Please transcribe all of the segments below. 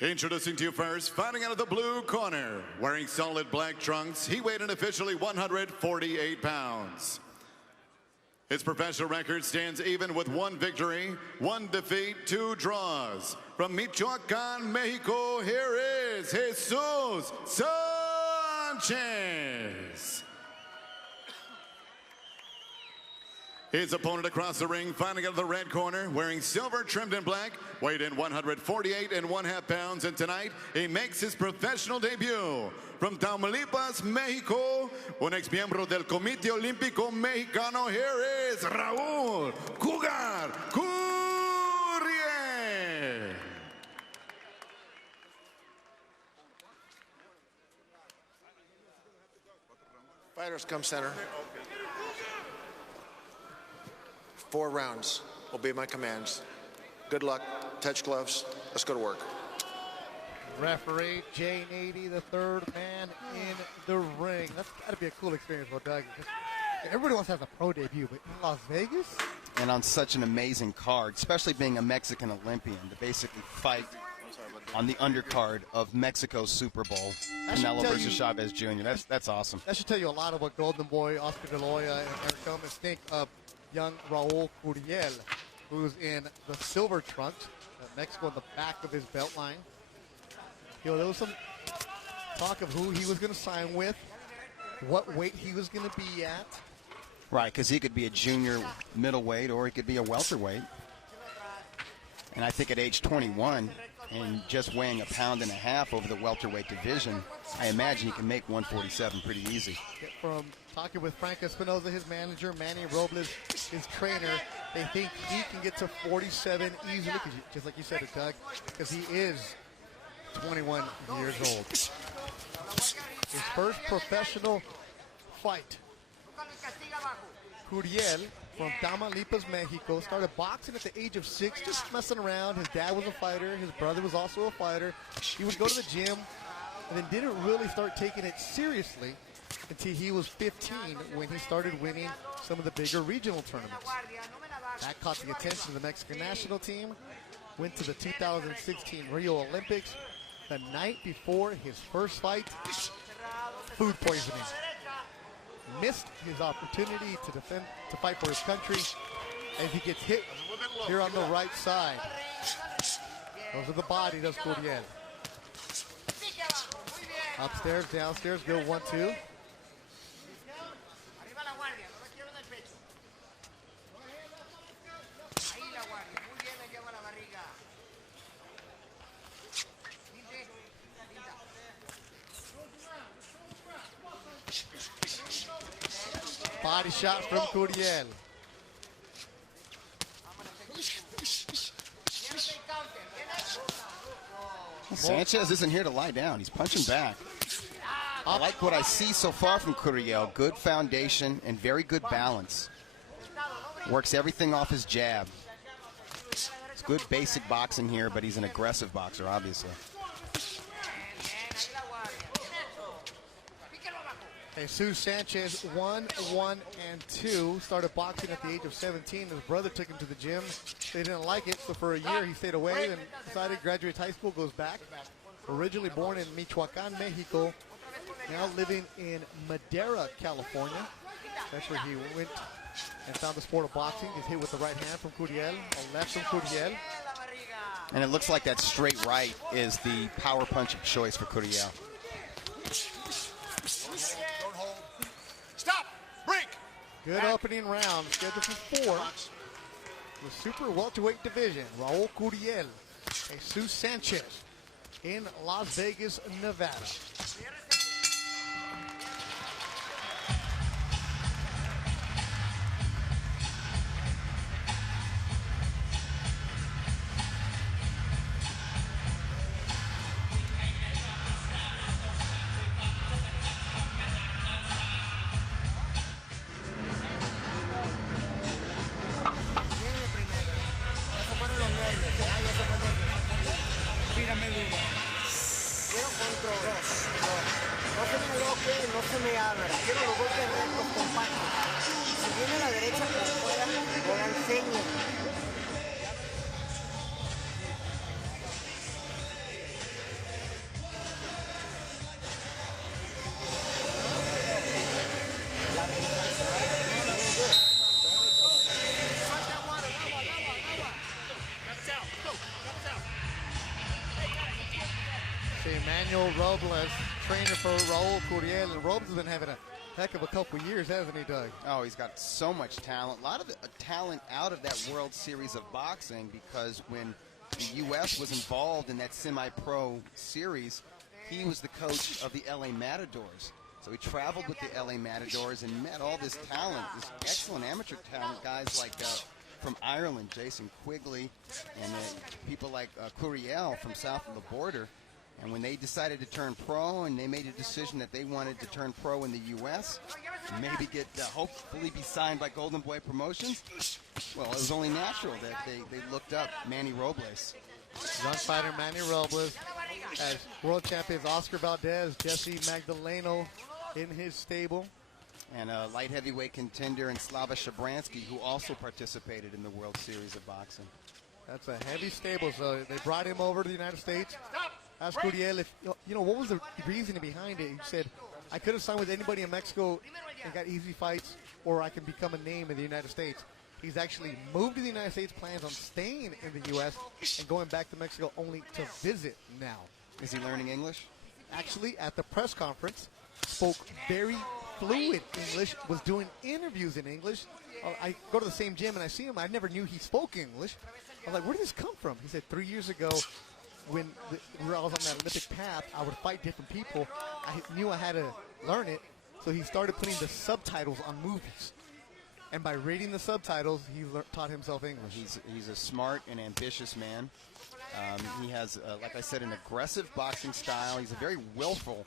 Introducing to you first, fighting out of the blue corner, wearing solid black trunks, he weighed in officially 148 pounds. His professional record stands even with 1 victory, 1 defeat, 2 draws. From Michoacan, Mexico, here is Jesus Sanchez. His opponent across the ring, fighting out of the red corner, wearing silver trimmed in black, weighed in 148.5 pounds, and tonight he makes his professional debut. From Tamaulipas, Mexico, un ex-miembro del Comité Olímpico Mexicano, here is Raúl Cougar Courrier. Fighters come center. 4 rounds. Obey my commands. Good luck. Touch gloves. Let's go to work. Referee Jay Nady, the 3rd man in the ring. That's got to be a cool experience for Doug. Everybody wants to have a pro debut, but in Las Vegas? And on such an amazing card, especially being a Mexican Olympian, to basically fight on the undercard of Mexico's Super Bowl, Canelo versus Chavez Jr. That's awesome. That should tell you a lot of what Golden Boy, Oscar De La Hoya, and Eric Thomas think of young Raúl Courrier, who's in the silver trunks, Mexico in the back of his belt line. You know, there was some talk of who he was going to sign with, what weight he was going to be at. Right, because he could be a junior middleweight or he could be a welterweight. And I think at age 21 and just weighing 1.5 pounds over the welterweight division, I imagine he can make 147 pretty easy. From talking with Frank Espinoza, his manager, Manny Robles, his trainer, they think he can get to 47 easily, just like you said it, Doug, because he is 21 years old. His first professional fight. Courrier from Tamaulipas, Mexico, started boxing at the age of 6, just messing around. His dad was a fighter. His brother was also a fighter. He would go to the gym and then didn't really start taking it seriously until he was 15 when he started winning some of the bigger regional tournaments. That caught the attention of the Mexican national team. Went to the 2016 Rio Olympics. The night before his first fight, food poisoning. Missed his opportunity to fight for his country as he gets hit here on the right side. Those are the body, does Courrier. Upstairs, downstairs, go 1-2. Body shot from Courrier. Sanchez isn't here to lie down. He's punching back. I like what I see so far from Courrier. Good foundation and very good balance. Works everything off his jab. It's good basic boxing here, but he's an aggressive boxer, obviously. Jesus Sanchez, 1-1-2, started boxing at the age of 17. His brother took him to the gym. They didn't like it, so for a year he stayed away and decided to graduate high school, goes back. Originally born in Michoacan, Mexico, now living in Madera, California. That's where he went and found the sport of boxing. He's hit with the right hand from Courrier, a left from Courrier. And it looks like that straight right is the power punch of choice for Courrier. Stop! Break! Good opening round, scheduled for 4. The super welterweight division, Raúl Courrier, Jesus Sanchez in Las Vegas, Nevada. No se me abra, quiero los golpes rectos compactos. Si viene a la derecha por fuera, no la enseño. See, Emmanuel Robles, trainer for Raul Curiel, and Robles has been having a heck of a couple years, hasn't he, Doug? Oh, he's got so much talent. A lot of talent out of that World Series of Boxing, because when the U.S. was involved in that semi-pro series, he was the coach of the L.A. Matadors. So he traveled with the L.A. Matadors and met all this talent, this excellent amateur talent, guys like from Ireland, Jason Quigley, and people like Curiel from south of the border. And when they decided to turn pro, and they made a decision that they wanted to turn pro in the U.S., maybe get hopefully be signed by Golden Boy Promotions, well, it was only natural that they looked up Manny Robles. Young fighter Manny Robles has world champions Oscar Valdez, Jesse Magdaleno in his stable. And a light heavyweight contender in Slava Shabransky, who also participated in the World Series of Boxing. That's a heavy stable, so they brought him over to the United States. Asked Curiel if, what was the reasoning behind it? He said, I could have signed with anybody in Mexico and got easy fights, or I can become a name in the United States. He's actually moved to the United States, plans on staying in the U.S. and going back to Mexico only to visit now. Is he learning English? Actually, at the press conference, spoke very fluent English, was doing interviews in English. I go to the same gym and I see him. I never knew he spoke English. I was like, where did this come from? He said 3 years ago, when I was on that Olympic path, I would fight different people. I knew I had to learn it, so he started putting the subtitles on movies. And by reading the subtitles, he taught himself English. He's a smart and ambitious man. He has, like I said, an aggressive boxing style. He's a very willful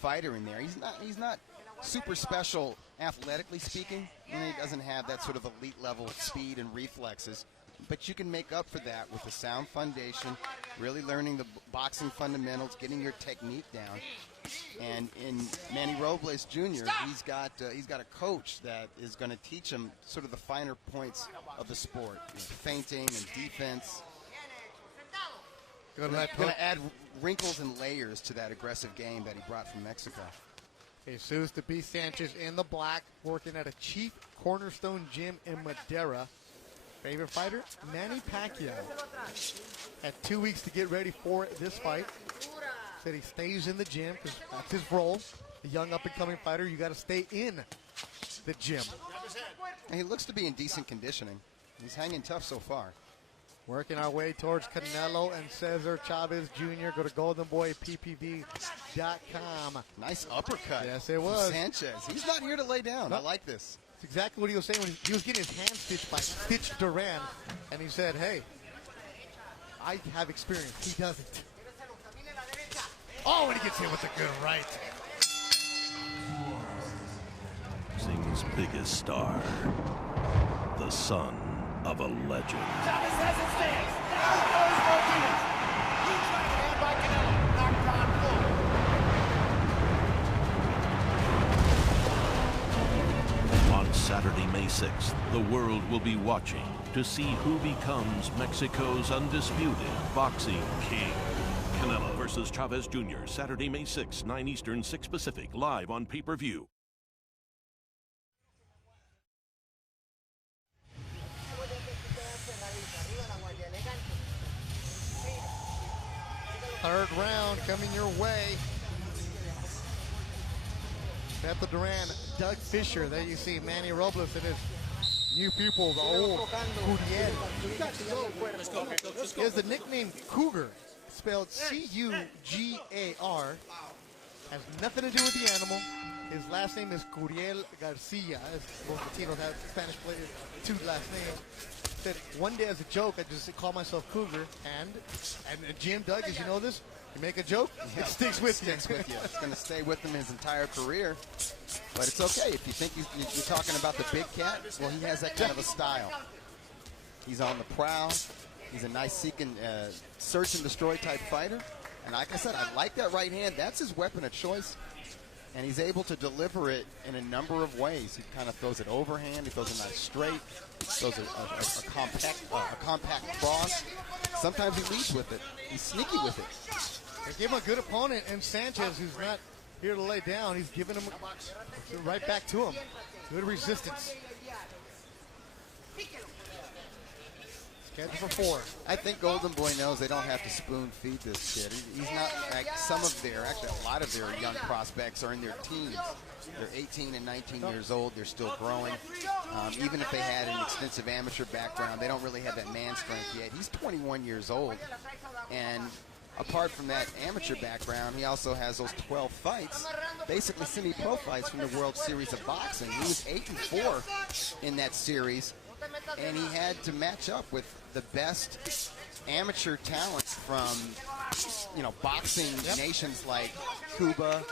fighter in there. He's not super special athletically speaking. He doesn't have that sort of elite level speed and reflexes. But you can make up for that with a sound foundation, really learning the boxing fundamentals, getting your technique down. And in Manny Robles Jr., he's got a coach that is going to teach him sort of the finer points of the sport, feinting and defense. Going to add wrinkles and layers to that aggressive game that he brought from Mexico. Jesus de B. Sanchez in the black, working at a cheap Cornerstone gym in Madera. Favorite fighter, Manny Pacquiao. Had 2 weeks to get ready for this fight. Said he stays in the gym because that's his role. The young up-and-coming fighter, you got to stay in the gym. And he looks to be in decent conditioning. He's hanging tough so far. Working our way towards Canelo and Cesar Chavez Jr. Go to goldenboyppv.com. Nice uppercut. Yes, it was. Sanchez. He's not here to lay down. Nope. I like this. That's exactly what he was saying when he was getting his hand stitched by Stitch Duran. And he said, hey, I have experience. He doesn't. Oh, and he gets hit with a good right. Boxing's biggest star, the son of a legend. Chavez has his stance. Now goes Martinez. Huge right hand by Canelo. Knocked down full. On Saturday, May 6th, the world will be watching to see who becomes Mexico's undisputed boxing king. Canelo versus Chavez Jr., Saturday, May 6th, 9 Eastern, 6 Pacific, live on pay-per-view. Third round coming your way. Beto Duran, Doug Fisher. There you see Manny Robles and his new pupil, the old Curiel. He has the nickname Cougar, spelled C-U-G-A-R. Has nothing to do with the animal. His last name is Curiel Garcia. As most Latinos have Spanish players, two last names. Said one day as a joke, I just call myself Cougar, and Jim, Doug, as you know this, you make a joke, it sticks with you. It's going to stay with him his entire career, but it's okay. If you think you're talking about the big cat, well, he has that kind of a style. He's on the prowl. He's a nice search and destroy type fighter, and like I said, I like that right hand. That's his weapon of choice. And he's able to deliver it in a number of ways. He kind of throws it overhand. He throws a nice straight. He throws a compact cross. Sometimes he leads with it. He's sneaky with it. They give him a good opponent, and Sanchez, who's not here to lay down, he's giving him right back to him. Good resistance. Catch for 4. I think Golden Boy knows they don't have to spoon feed this kid. He's not like some of their, actually a lot of their young prospects are in their teens. They're 18 and 19 years old. They're still growing. Even if they had an extensive amateur background, they don't really have that man strength yet. He's 21 years old. And apart from that amateur background, he also has those 12 fights, basically semi-pro fights from the World Series of Boxing. He was 8-4 in that series, and he had to match up with the best amateur talents from, boxing nations like Cuba,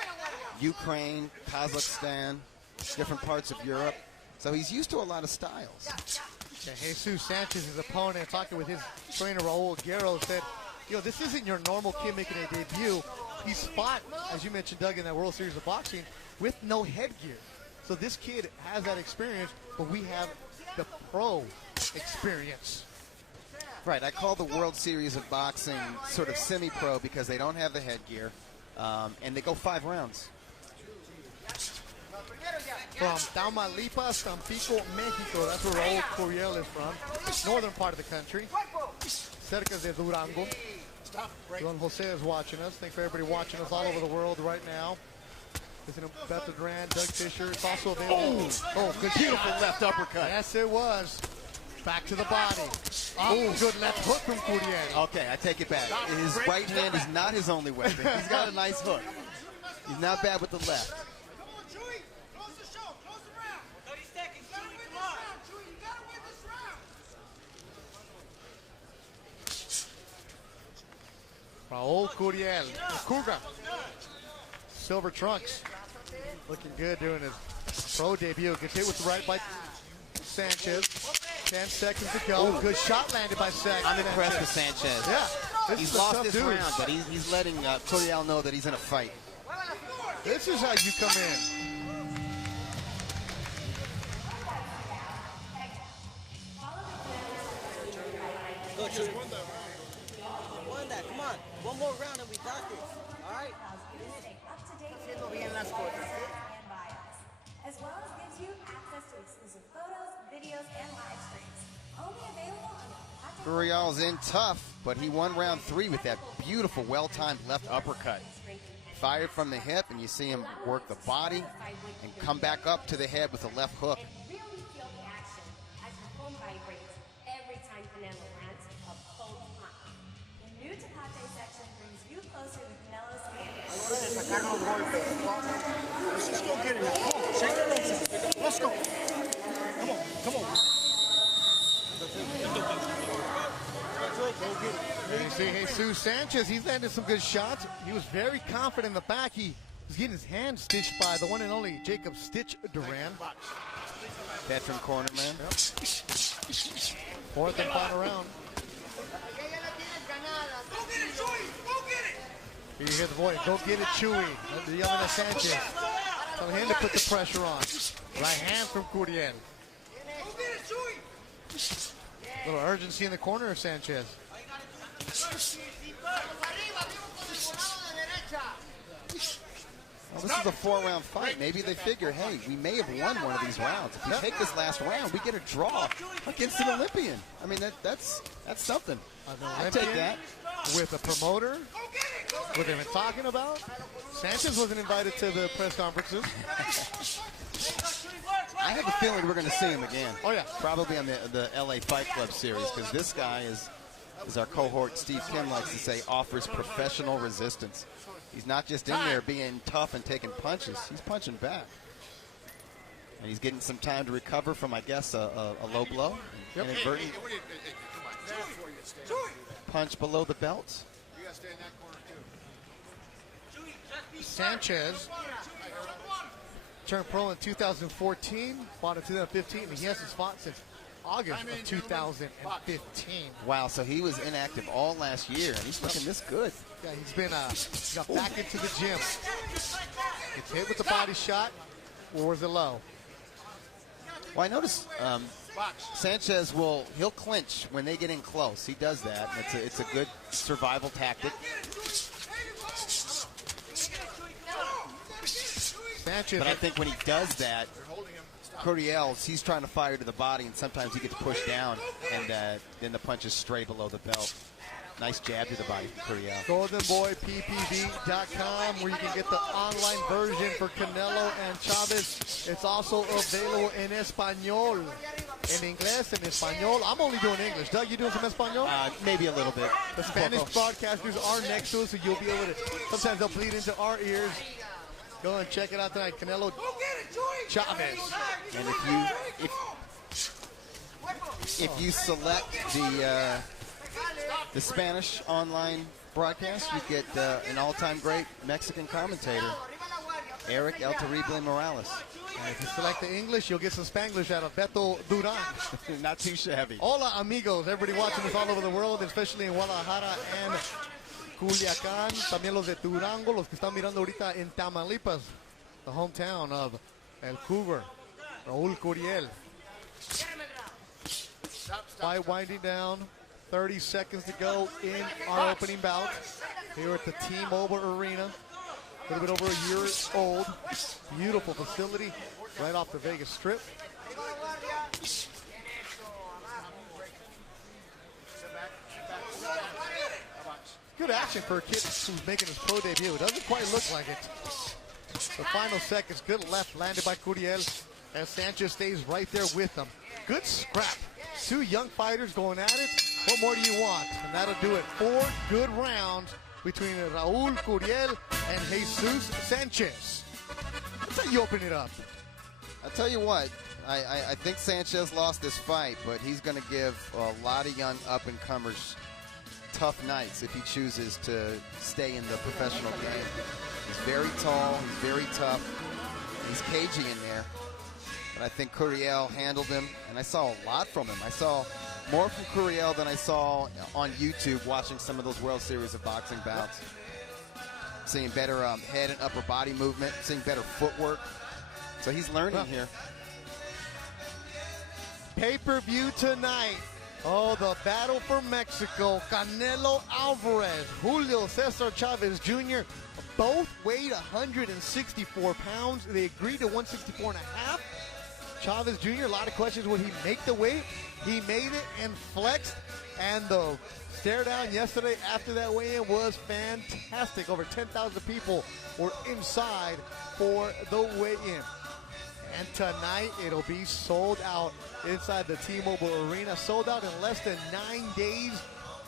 Ukraine, Kazakhstan, different parts of Europe. So he's used to a lot of styles. Yeah, Jesus Sanchez, his opponent, talking with his trainer Raul Guerrero, said, this isn't your normal kid making a debut. He's fought, as you mentioned, Doug, in that World Series of Boxing with no headgear. So this kid has that experience, but we have the pro experience. Right, I call the World Series of Boxing sort of semi-pro because they don't have the headgear, and they go 5 rounds. From Tamaulipas, Tampico, Mexico, that's where Raul Curiel is from, northern part of the country, cerca de Durango. Don Jose is watching us. Thanks for everybody watching us all over the world right now. Listen to Beto Duran, Doug Fisher. It's also available. Oh, good beautiful left uppercut. Yes, it was. Back to the body. Oh, good left hook from Curiel. Okay, I take it back. His right hand is not his only weapon. He's got a nice hook. He's not bad with the left. Raul Curiel, Cougar, silver trunks, looking good doing his pro debut. Gets hit with the right by Sanchez. 10 seconds to go. Ooh. Good shot landed by Sanchez. I'm impressed with Sanchez. Yeah, he's lost this round, but he's letting Curiel know that he's in a fight. This is how you come in. Come on, one more round and we got this. All right? Haciendo bien las cosas. As well as gives you access to exclusive photos, videos, and live streams. Only available on the Curiel's in tough, but he won round 3 with that beautiful, well-timed left uppercut. Fired from the hip, and you see him work the body and come back up to the head with a left hook. really feel the action as your home vibrates every time Canelo lands a bold punch. The new Tecate section brings you closer to Canelo's hands. Sacar los golpes. Let's just go get it now. Come on, shake it off. Let's go. Come on. You see Jesus Sanchez, he's landed some good shots. He was very confident in the back. He was getting his hand stitched by the one and only Jacob Stitch Duran. Veteran corner man. Yep. 4th and final round. Here you hear the voice, go get it, Chewy. The young Sanchez. Tell him to put the pressure on. Right hand from Curiel. A little urgency in the corner of Sanchez. Well, this is a 4-round fight. Maybe they figure, hey, we may have won one of these rounds. If we take this last round, we get a draw against an Olympian. I mean, that's something. I take that. With a promoter, what they've been talking about. Sanchez wasn't invited to the press conferences. I have a feeling we're going to see him again. Oh, yeah. Probably on the LA Fight Club series, because this guy is, as our cohort Steve Kim likes to say, offers professional resistance. He's not just in there being tough and taking punches. He's punching back. And he's getting some time to recover from, I guess, a low blow. Yep. Inadvertent punch below the belt. Sanchez turned pro in 2014, fought in 2015, and he hasn't fought since August of 2015. Wow, so he was inactive all last year, and he's looking this good. Yeah, he's been he got back into the gym. Gets hit with the body shot, or was it low? Well, I noticed Sanchez he'll clinch when they get in close. He does that. It's a good survival tactic. Sanchez, but I think when he does that, Curiel, he's trying to fire to the body, and sometimes he gets pushed down, and then the punch is straight below the belt. Nice jab to the body for Curiel. GoldenBoyPPV.com, where you can get the online version for Canelo and Chavez. It's also available in Espanol. In English, in Espanol. I'm only doing English. Doug, you doing some Espanol? Maybe a little bit. The Spanish broadcasters are next to us, so you'll be able to, sometimes they'll bleed into our ears. Go and check it out tonight. Canelo Chavez. And if you select the Spanish online broadcast, you get an all-time great Mexican commentator, Eric El Terrible Morales. And if you select the English, you'll get some Spanglish out of Beto Duran. Not too shabby. Hola, amigos. Everybody watching us all over the world, especially in Guadalajara and Culiacán. También los de Durango, los que están mirando ahorita en Tamaulipas, the hometown of El Cougar, Raúl Curiel. Fight winding down. 30 seconds to go in our opening bout here at the T-Mobile Arena. A little bit over a year old. Beautiful facility right off the Vegas Strip. Good action for a kid who's making his pro debut. Doesn't quite look like it. The final seconds, good left landed by Curiel as Sanchez stays right there with him. Good scrap. Two young fighters going at it. What more do you want? And that'll do it. 4 good rounds between Raúl Curiel and Jesus Sanchez. That's how you open it up. I'll tell you what, I think Sanchez lost this fight, but he's going to give a lot of young up-and-comers tough nights if he chooses to stay in the professional game. He's very tall, he's very tough, he's cagey in there. But I think Curiel handled him, and I saw a lot from him. I saw more from Curiel than I saw on YouTube watching some of those World Series of boxing bouts. Seeing better head and upper body movement, seeing better footwork. So he's learning here. Pay-per-view tonight. Oh, the battle for Mexico. Canelo Alvarez, Julio Cesar Chavez Jr. Both weighed 164 pounds. They agreed to 164 and a half. Chavez Jr., a lot of questions. Would he make the weight? He made it and flexed. And the stare down yesterday after that weigh-in was fantastic. Over 10,000 people were inside for the weigh-in. And tonight, it'll be sold out inside the T-Mobile Arena. Sold out in less than 9 days.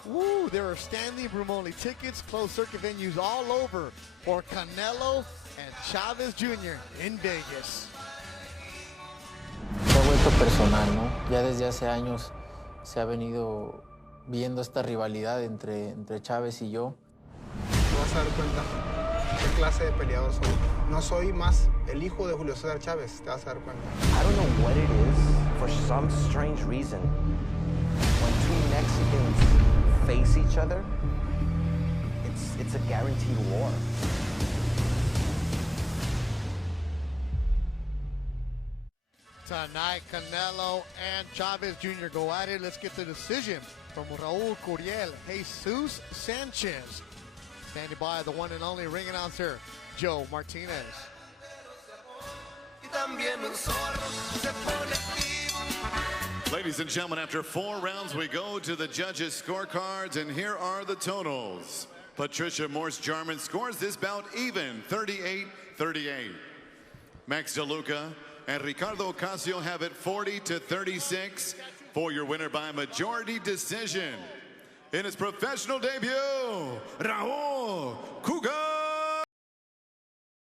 Woo, there are standing room only tickets, closed circuit venues all over for Canelo and Chavez Jr. in Vegas. Se ha vuelto personal, ¿no? Ya desde hace años se ha venido viendo esta rivalidad entre Chávez y yo. Te vas a dar cuenta qué clase de peleador soy. No soy más el hijo de Julio César Chávez, te vas a dar cuenta. I don't know what it is, for some strange reason, when two Mexicans face each other, it's a guaranteed war. Tonight, Canelo and Chavez Jr. go at it. Let's get the decision from Raúl Curiel, Jesus Sanchez. Standing by, the one and only ring announcer, Joe Martinez. Ladies and gentlemen, after 4 rounds, we go to the judges' scorecards, and here are the totals. Patricia Morse-Jarman scores this bout even, 38-38. Max DeLuca and Ricardo Ocasio have it 40-36 for your winner by majority decision. In his professional debut, Raúl Cougar